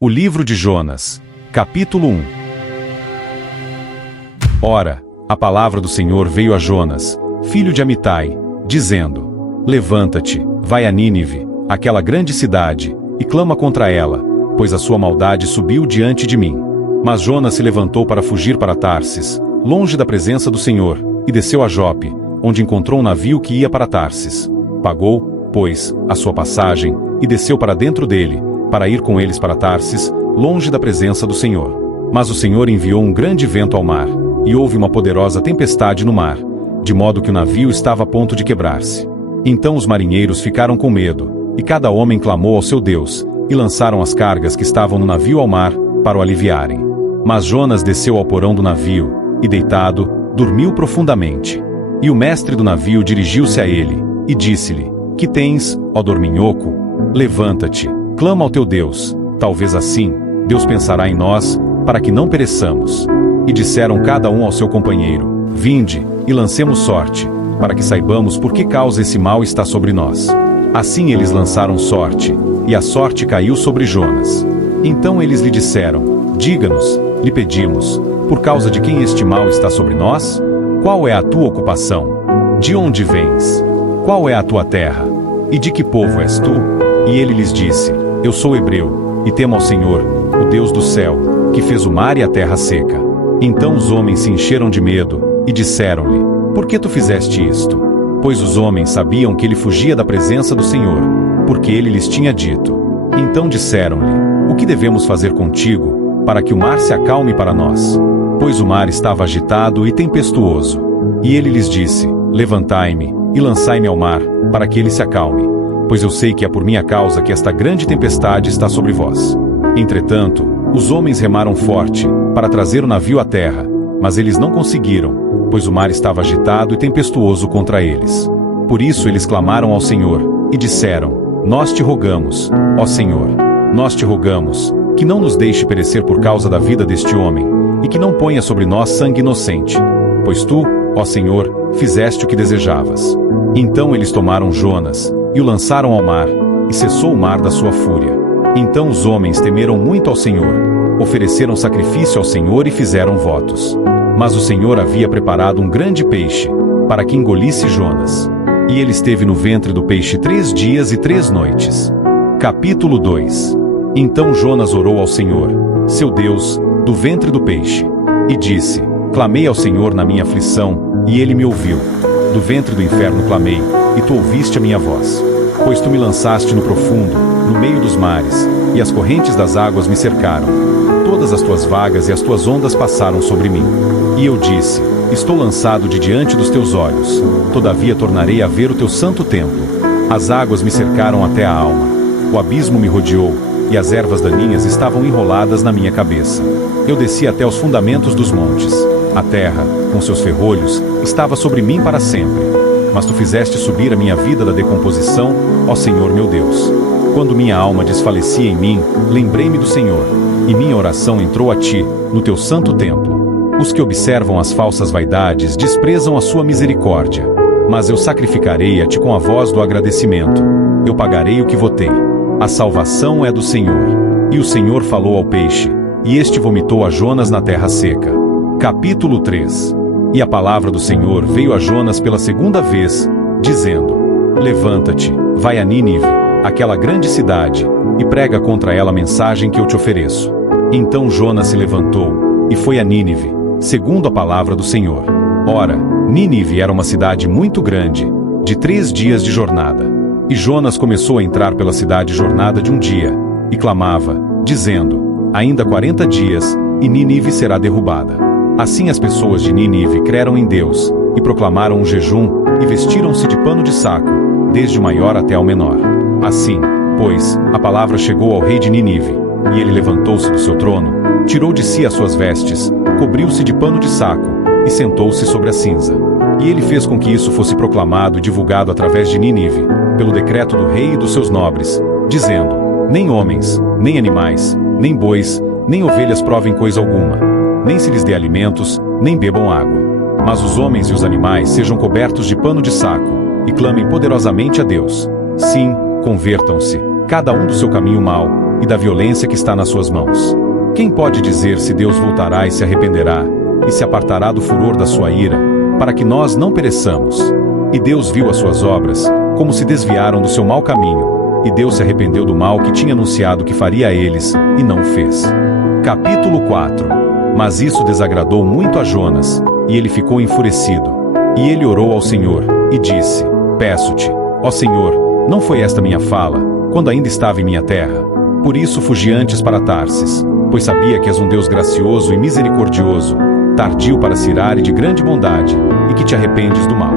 O livro de Jonas, capítulo 1. Ora, a palavra do Senhor veio a Jonas, filho de Amitai, dizendo: Levanta-te, vai a Nínive, aquela grande cidade, e clama contra ela, pois a sua maldade subiu diante de mim. Mas Jonas se levantou para fugir para Tarsis, longe da presença do Senhor, e desceu a Jope, onde encontrou um navio que ia para Tarsis. Pagou, pois, a sua passagem, e desceu para dentro dele, para ir com eles para Tarsis, longe da presença do Senhor. Mas o Senhor enviou um grande vento ao mar, e houve uma poderosa tempestade no mar, de modo que o navio estava a ponto de quebrar-se. Então os marinheiros ficaram com medo, e cada homem clamou ao seu Deus, e lançaram as cargas que estavam no navio ao mar, para o aliviarem. Mas Jonas desceu ao porão do navio, e deitado, dormiu profundamente. E o mestre do navio dirigiu-se a ele, e disse-lhe: Que tens, ó dorminhoco? Levanta-te, clama ao teu Deus, talvez assim, Deus pensará em nós, para que não pereçamos. E disseram cada um ao seu companheiro: Vinde, e lancemos sorte, para que saibamos por que causa esse mal está sobre nós. Assim eles lançaram sorte, e a sorte caiu sobre Jonas. Então eles lhe disseram: Diga-nos, lhe pedimos, por causa de quem este mal está sobre nós? Qual é a tua ocupação? De onde vens? Qual é a tua terra? E de que povo és tu? E ele lhes disse: Eu sou hebreu, e temo ao Senhor, o Deus do céu, que fez o mar e a terra seca. Então os homens se encheram de medo, e disseram-lhe: Por que tu fizeste isto? Pois os homens sabiam que ele fugia da presença do Senhor, porque ele lhes tinha dito. Então disseram-lhe: O que devemos fazer contigo, para que o mar se acalme para nós? Pois o mar estava agitado e tempestuoso. E ele lhes disse: Levantai-me, e lançai-me ao mar, para que ele se acalme, pois eu sei que é por minha causa que esta grande tempestade está sobre vós. Entretanto, os homens remaram forte, para trazer o navio à terra, mas eles não conseguiram, pois o mar estava agitado e tempestuoso contra eles. Por isso eles clamaram ao Senhor, e disseram: Nós te rogamos, ó Senhor, nós te rogamos, que não nos deixe perecer por causa da vida deste homem, e que não ponha sobre nós sangue inocente. Pois tu, ó Senhor, fizeste o que desejavas. Então eles tomaram Jonas, e o lançaram ao mar, e cessou o mar da sua fúria. Então os homens temeram muito ao Senhor, ofereceram sacrifício ao Senhor e fizeram votos. Mas o Senhor havia preparado um grande peixe, para que engolisse Jonas. E ele esteve no ventre do peixe 3 dias e 3 noites. Capítulo 2. Então Jonas orou ao Senhor, seu Deus, do ventre do peixe, e disse: Clamei ao Senhor na minha aflição, e ele me ouviu. Do ventre do inferno clamei, e tu ouviste a minha voz. Pois tu me lançaste no profundo, no meio dos mares, e as correntes das águas me cercaram. Todas as tuas vagas e as tuas ondas passaram sobre mim. E eu disse: Estou lançado de diante dos teus olhos, todavia tornarei a ver o teu santo templo. As águas me cercaram até a alma, o abismo me rodeou, e as ervas daninhas estavam enroladas na minha cabeça. Eu desci até os fundamentos dos montes. A terra, com seus ferrolhos, estava sobre mim para sempre. Mas tu fizeste subir a minha vida da decomposição, ó Senhor meu Deus. Quando minha alma desfalecia em mim, lembrei-me do Senhor, e minha oração entrou a ti, no teu santo templo. Os que observam as falsas vaidades desprezam a sua misericórdia. Mas eu sacrificarei a ti com a voz do agradecimento. Eu pagarei o que votei. A salvação é do Senhor. E o Senhor falou ao peixe, e este vomitou a Jonas na terra seca. Capítulo 3. E a palavra do Senhor veio a Jonas pela segunda vez, dizendo: Levanta-te, vai a Nínive, aquela grande cidade, e prega contra ela a mensagem que eu te ofereço. Então Jonas se levantou, e foi a Nínive, segundo a palavra do Senhor. Ora, Nínive era uma cidade muito grande, de 3 dias de jornada. E Jonas começou a entrar pela cidade jornada de um dia, e clamava, dizendo: Ainda 40 dias, e Nínive será derrubada. Assim as pessoas de Nínive creram em Deus, e proclamaram um jejum, e vestiram-se de pano de saco, desde o maior até o menor. Assim, pois, a palavra chegou ao rei de Nínive, e ele levantou-se do seu trono, tirou de si as suas vestes, cobriu-se de pano de saco, e sentou-se sobre a cinza. E ele fez com que isso fosse proclamado e divulgado através de Nínive, pelo decreto do rei e dos seus nobres, dizendo: Nem homens, nem animais, nem bois, nem ovelhas provem coisa alguma, nem se lhes dê alimentos, nem bebam água. Mas os homens e os animais sejam cobertos de pano de saco, e clamem poderosamente a Deus. Sim, convertam-se, cada um do seu caminho mau, e da violência que está nas suas mãos. Quem pode dizer se Deus voltará e se arrependerá, e se apartará do furor da sua ira, para que nós não pereçamos? E Deus viu as suas obras, como se desviaram do seu mau caminho, e Deus se arrependeu do mal que tinha anunciado que faria a eles, e não o fez. Capítulo 4. Mas isso desagradou muito a Jonas, e ele ficou enfurecido. E ele orou ao Senhor, e disse: Peço-te, ó Senhor, não foi esta minha fala, quando ainda estava em minha terra? Por isso fugi antes para Tarsis, pois sabia que és um Deus gracioso e misericordioso, tardio para se irar e de grande bondade, e que te arrependes do mal.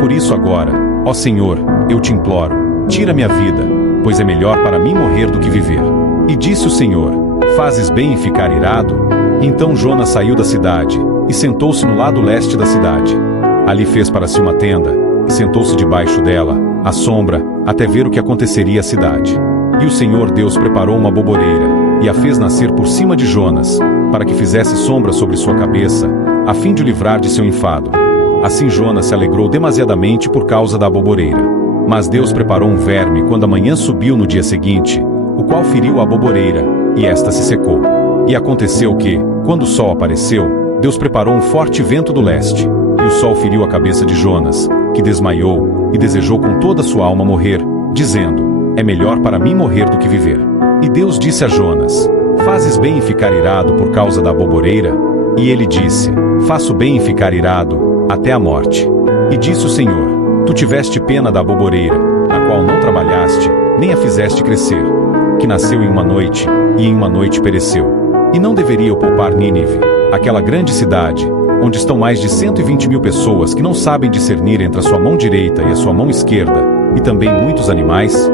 Por isso agora, ó Senhor, eu te imploro, tira minha vida, pois é melhor para mim morrer do que viver. E disse o Senhor: Fazes bem em ficar irado? Então Jonas saiu da cidade, e sentou-se no lado leste da cidade. Ali fez para si uma tenda, e sentou-se debaixo dela, à sombra, até ver o que aconteceria à cidade. E o Senhor Deus preparou uma boboreira, e a fez nascer por cima de Jonas, para que fizesse sombra sobre sua cabeça, a fim de o livrar de seu enfado. Assim Jonas se alegrou demasiadamente por causa da boboreira. Mas Deus preparou um verme quando a manhã subiu no dia seguinte, o qual feriu a boboreira, e esta se secou. E aconteceu que, quando o sol apareceu, Deus preparou um forte vento do leste, e o sol feriu a cabeça de Jonas, que desmaiou, e desejou com toda a sua alma morrer, dizendo: É melhor para mim morrer do que viver. E Deus disse a Jonas: Fazes bem em ficar irado por causa da boboreira? E ele disse: Faço bem em ficar irado, até a morte. E disse o Senhor: Tu tiveste pena da boboreira, a qual não trabalhaste, nem a fizeste crescer, que nasceu em uma noite, e em uma noite pereceu. E não deveria eu poupar Nínive, aquela grande cidade, onde estão mais de 120.000 pessoas que não sabem discernir entre a sua mão direita e a sua mão esquerda, e também muitos animais?